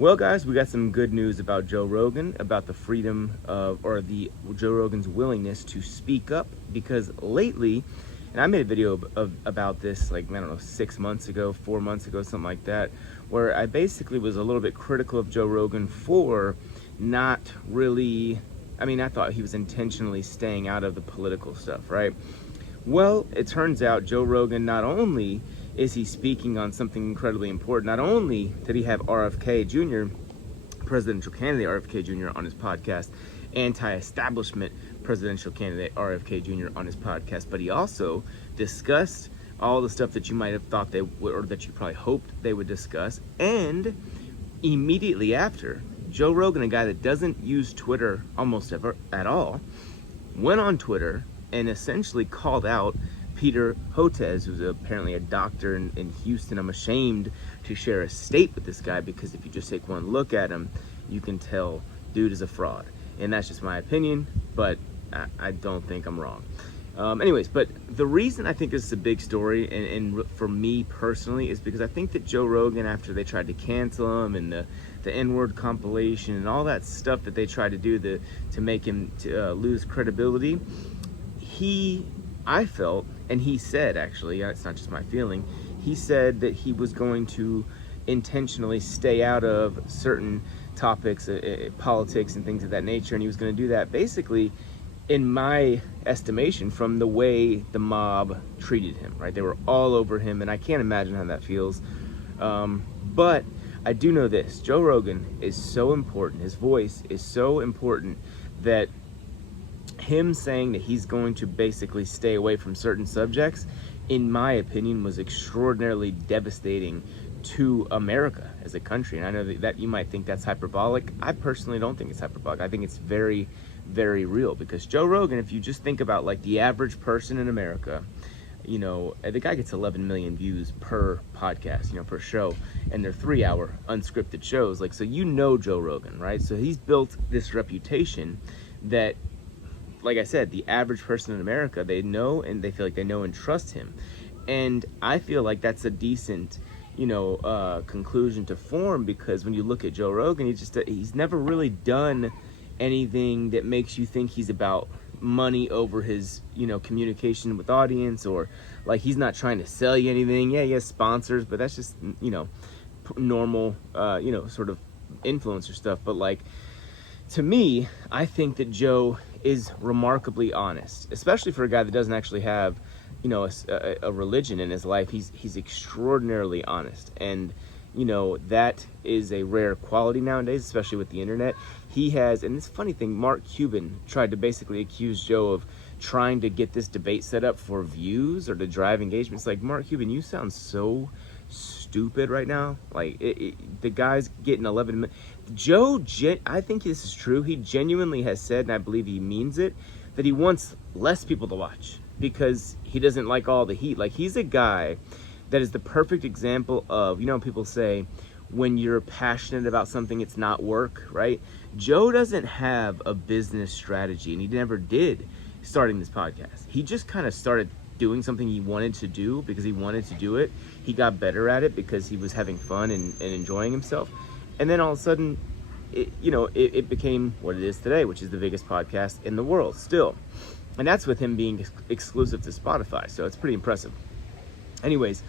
Well, guys, we got some good news about Joe Rogan, about the freedom of, or the Joe Rogan's willingness to speak up, because lately, and I made a video about this, like, I don't know, 6 months ago, 4 months ago, something like that, where I basically was a little bit critical of Joe Rogan for not really, I thought he was intentionally staying out of the political stuff, right? Well, it turns out Joe Rogan, not only is he speaking on something incredibly important, not only did he have RFK Jr., presidential candidate RFK Jr. on his podcast, anti-establishment presidential candidate RFK Jr. on his podcast, but he also discussed all the stuff that you might have thought they would, or that you probably hoped they would discuss. And immediately after, Joe Rogan, a guy that doesn't use Twitter almost ever at all, went on Twitter and essentially called out Peter Hotez, who's apparently a doctor in Houston. I'm ashamed to share a state with this guy, because if you just take one look at him, you can tell dude is a fraud. And that's just my opinion, but I don't think I'm wrong. Anyways, but the reason I think this is a big story, and for me personally, is because I think that Joe Rogan, after they tried to cancel him and the N-word compilation and all that stuff that they tried to do to make him lose credibility, I felt, and he said, actually, it's not just my feeling, he said that he was going to intentionally stay out of certain topics, politics and things of that nature, and he was going to do that basically, in my estimation, from the way the mob treated him, right? They were all over him, and I can't imagine how that feels. But I do know this: Joe Rogan is so important, his voice is so important, that him saying that he's going to basically stay away from certain subjects, in my opinion, was extraordinarily devastating to America as a country. And I know that you might think that's hyperbolic. I personally don't think it's hyperbolic. I think it's very, very real, because Joe Rogan, if you just think about like the average person in America, you know, the guy gets 11 million views per podcast, per show, and they're 3-hour unscripted shows. Like, so Joe Rogan, right? So he's built this reputation that, like I said, the average person in America, they know, and they feel like they know and trust him. And I feel like that's a decent, conclusion to form, because when you look at Joe Rogan, he's never really done anything that makes you think he's about money over his, communication with audience, or like he's not trying to sell you anything. Yeah, he has sponsors, but that's just, normal, sort of influencer stuff. But like, to me, I think that Joe is remarkably honest, especially for a guy that doesn't actually have, a religion in his life. He's extraordinarily honest, and that is a rare quality nowadays, especially with the internet. He has, and this funny thing, Mark Cuban tried to basically accuse Joe of trying to get this debate set up for views or to drive engagement. It's like, Mark Cuban, you sound so stupid right now. Like, the guy's getting 11 minutes. Joe, I think this is true. He genuinely has said, and I believe he means it, that he wants less people to watch because he doesn't like all the heat. Like, he's a guy that is the perfect example of, people say when you're passionate about something, it's not work, right? Joe doesn't have a business strategy, and he never did starting this podcast. He just kind of started doing something he wanted to do because he wanted to do it. He got better at it because he was having fun and enjoying himself. And then all of a sudden, it became what it is today, which is the biggest podcast in the world still. And that's with him being exclusive to Spotify. So it's pretty impressive. Anyways,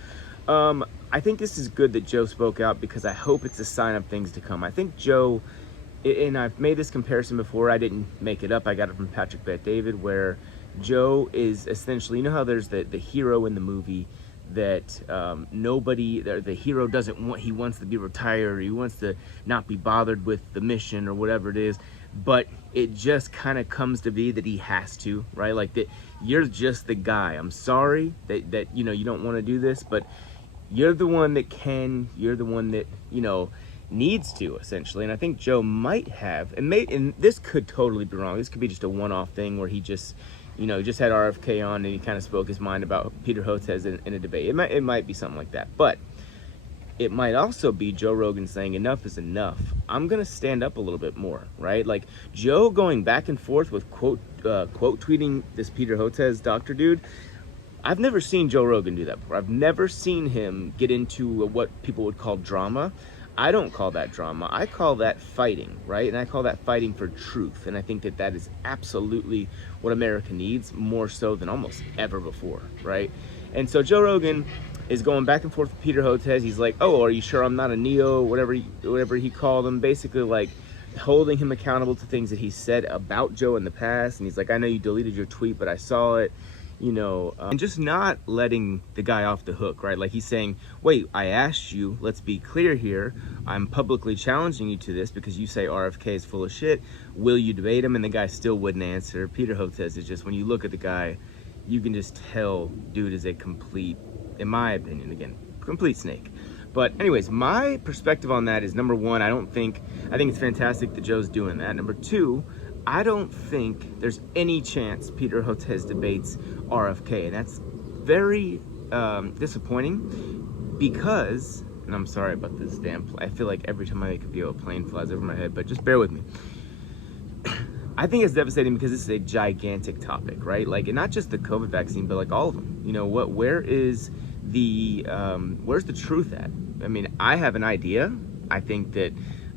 I think this is good that Joe spoke out, because I hope it's a sign of things to come. I think Joe, and I've made this comparison before, I didn't make it up, I got it from Patrick Bet-David, where Joe is essentially, how there's the hero in the movie that the hero doesn't want, he wants to be retired, or he wants to not be bothered with the mission or whatever it is, but it just kind of comes to be that he has to, right? Like, that you're just the guy. I'm sorry that you don't want to do this, but you're the one that can, you're the one that, needs to, essentially. And I think Joe might have, and this could totally be wrong. This could be just a one-off thing where he just, just had RFK on and he kind of spoke his mind about Peter Hotez in a debate. It might be something like that, but it might also be Joe Rogan saying enough is enough. I'm going to stand up a little bit more, right? Like, Joe going back and forth with quote tweeting this Peter Hotez doctor dude. I've never seen Joe Rogan do that before. I've never seen him get into what people would call drama. I don't call that drama. I call that fighting, right? And I call that fighting for truth. And I think that that is absolutely what America needs, more so than almost ever before, right? And so Joe Rogan is going back and forth with Peter Hotez. He's like, oh, are you sure I'm not a neo? Whatever he called him, basically like holding him accountable to things that he said about Joe in the past. And he's like, I know you deleted your tweet, but I saw it. You know, and just not letting the guy off the hook, right? Like he's saying, wait, I asked you, let's be clear here. I'm publicly challenging you to this because you say RFK is full of shit. Will you debate him? And the guy still wouldn't answer. Peter Hotez is just, when you look at the guy, you can just tell dude is a complete, in my opinion, again, complete snake. But anyways, my perspective on that is, number one, I think it's fantastic that Joe's doing that. Number two, I don't think there's any chance Peter Hotez debates RFK, and that's very disappointing because, and I'm sorry about this damn, I feel like every time I make a video, a plane flies over my head, but just bear with me. I think it's devastating because this is a gigantic topic, right? Like, and not just the COVID vaccine, but like all of them. You know, where's the truth at? I mean, I have an idea. I think that,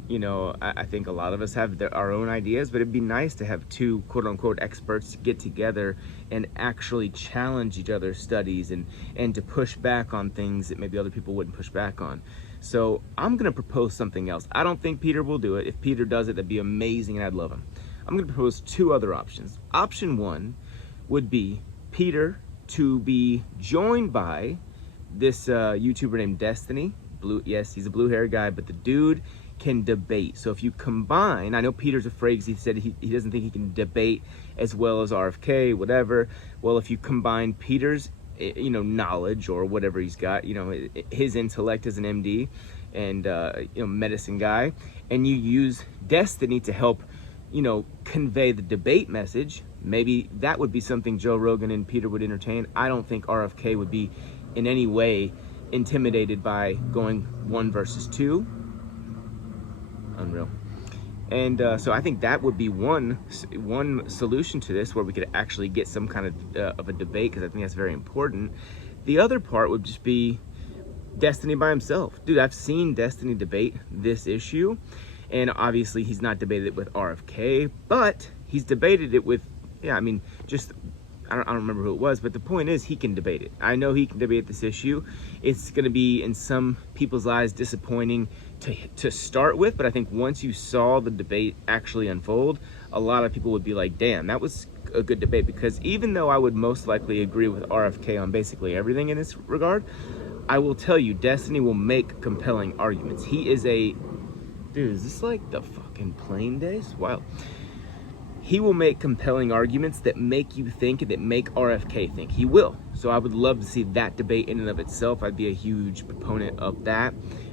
you know, I think a lot of us have our own ideas, but it'd be nice to have two quote unquote experts get together and actually challenge each other's studies and to push back on things that maybe other people wouldn't push back on. So I'm gonna propose something else. I don't think Peter will do it. If Peter does it, that'd be amazing and I'd love him. I'm gonna propose two other options. Option one would be Peter to be joined by this YouTuber named Destiny. Yes, he's a blue-haired guy, but the dude can debate. So if you combine, I know Peter's afraid because he said he doesn't think he can debate as well as RFK, whatever. Well, if you combine Peter's, you know, knowledge or whatever he's got, you know, his intellect as an MD and, you know, medicine guy, and you use Destiny to help, you know, convey the debate message, maybe that would be something Joe Rogan and Peter would entertain. I don't think RFK would be in any way intimidated by going 1 versus 2. Unreal. And so I think that would be one solution to this, where we could actually get some kind of a debate, because I think that's very important. The other part would just be Destiny by himself. Dude, I've seen Destiny debate this issue, and obviously he's not debated it with RFK, but he's debated it with, yeah, I mean, just, I don't remember who it was, but the point is he can debate it. I know he can debate this issue. It's going to be, in some people's eyes, disappointing to start with, but I think once you saw the debate actually unfold, a lot of people would be like, damn, that was a good debate. Because even though I would most likely agree with RFK on basically everything in this regard, I will tell you, Destiny will make compelling arguments. He is a, dude, is this like the fucking plane days? Wow. He will make compelling arguments that make you think and that make RFK think. He will. So I would love to see that debate in and of itself. I'd be a huge proponent of that.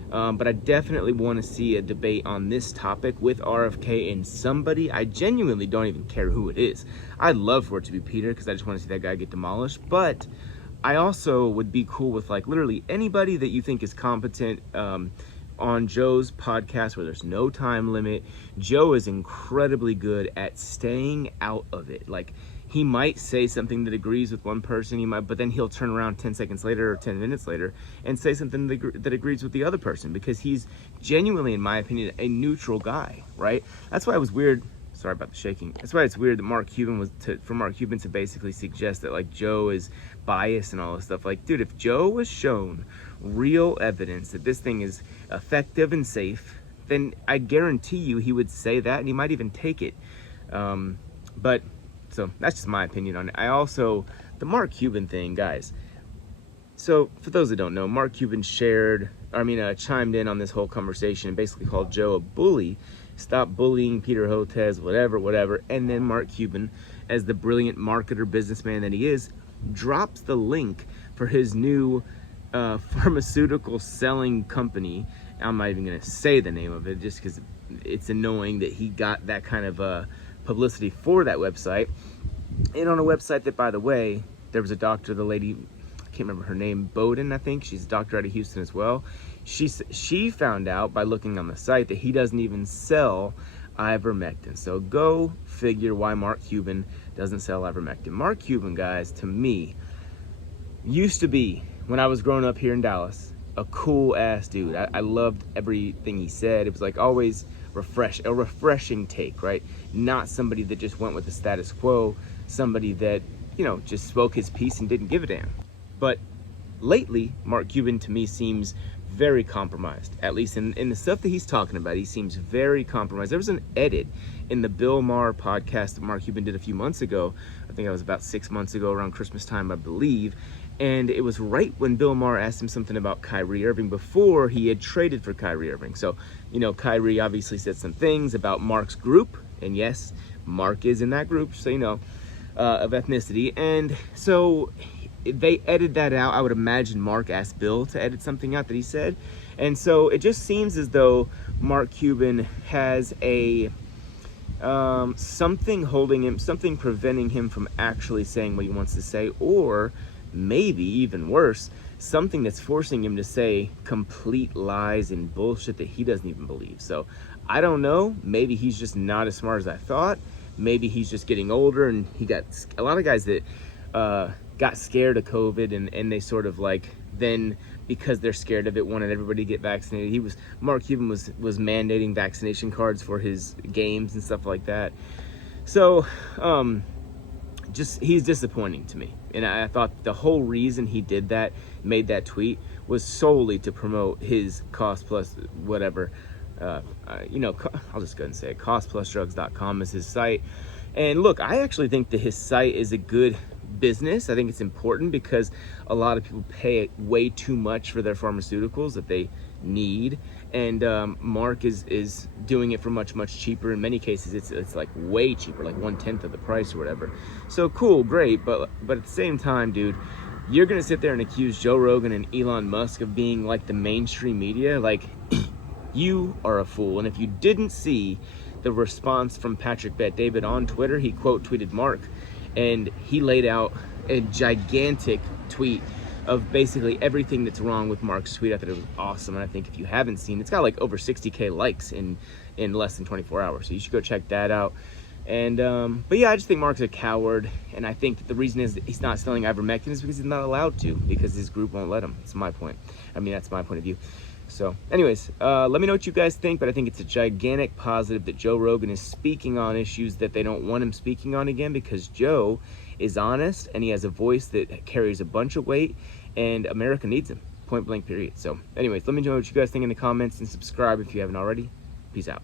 But I definitely want to see a debate on this topic with RFK and somebody. I genuinely don't even care who it is. I'd love for it to be Peter, because I just want to see that guy get demolished. But I also would be cool with like literally anybody that you think is competent on Joe's podcast, where there's no time limit. Joe is incredibly good at staying out of it. Like, he might say something that agrees with one person, but then he'll turn around 10 seconds later or 10 minutes later and say something that agrees with the other person, because he's genuinely, in my opinion, a neutral guy, right? That's why it was weird. Sorry about the shaking. That's why it's weird that for Mark Cuban to basically suggest that like Joe is biased and all this stuff. Like, dude, if Joe was shown real evidence that this thing is effective and safe, then I guarantee you he would say that, and he might even take it. But so that's just my opinion on it. The Mark Cuban thing, guys. So for those that don't know, Mark Cuban chimed in on this whole conversation and basically called Joe a bully. Stop bullying Peter Hotez, whatever. And then Mark Cuban, as the brilliant marketer, businessman that he is, drops the link for his new pharmaceutical selling company. I'm not even gonna say the name of it, just because it's annoying that he got that kind of publicity for that website. And on a website that, by the way, there was a doctor, the lady, I can't remember her name, Bowden, I think. She's a doctor out of Houston as well. She found out by looking on the site that he doesn't even sell ivermectin. So go figure why Mark Cuban doesn't sell ivermectin. Mark Cuban, guys, to me, used to be, when I was growing up here in Dallas, a cool ass dude. I loved everything he said. It was like always a refreshing take, right? Not somebody that just went with the status quo, somebody that, you know, just spoke his piece and didn't give a damn. But lately, Mark Cuban to me seems very compromised. At least in the stuff that he's talking about, he seems very compromised. There was an edit in the Bill Maher podcast that Mark Cuban did a few months ago. I think it was about 6 months ago, around Christmas time, I believe. And it was right when Bill Maher asked him something about Kyrie Irving before he had traded for Kyrie Irving. So, you know, Kyrie obviously said some things about Mark's group. And yes, Mark is in that group, so you know, of ethnicity. And so they edited that out. I would imagine Mark asked Bill to edit something out that he said. And so it just seems as though Mark Cuban has a something holding him, something preventing him from actually saying what he wants to say, or maybe even worse, something that's forcing him to say complete lies and bullshit that he doesn't even believe. So I don't know. Maybe he's just not as smart as I thought. Maybe he's just getting older, and he got a lot of guys that got scared of COVID, and they sort of like then, because they're scared of it, wanted everybody to get vaccinated. Mark Cuban was mandating vaccination cards for his games and stuff like that. So he's disappointing to me. And I thought the whole reason he did that, made that tweet, was solely to promote his cost plus whatever. You know, I'll just go ahead and say it. costplusdrugs.com is his site. And look, I actually think that his site is a good business. I think it's important because a lot of people pay way too much for their pharmaceuticals that they need, and Mark is doing it for much cheaper. In many cases it's like way cheaper, like 1/10 of the price or whatever. So cool, great, but at the same time, dude, you're gonna sit there and accuse Joe Rogan and Elon Musk of being like the mainstream media? Like, you are a fool. And if you didn't see the response from Patrick Bet-David on Twitter, he quote tweeted Mark, and he laid out a gigantic tweet of basically everything that's wrong with Mark's tweet. I thought it was awesome, and I think if you haven't seen it, it's got like over 60K likes in less than 24 hours, so you should go check that out. And but yeah, I just think Mark's a coward, and I think that the reason is that he's not selling ivermectin is because he's not allowed to, because his group won't let him. That's my point. I mean, that's my point of view. So anyways, let me know what you guys think, but I think it's a gigantic positive that Joe Rogan is speaking on issues that they don't want him speaking on again, because Joe is honest and he has a voice that carries a bunch of weight, and America needs him, point blank period. So anyways, let me know what you guys think in the comments, and subscribe if you haven't already. Peace out.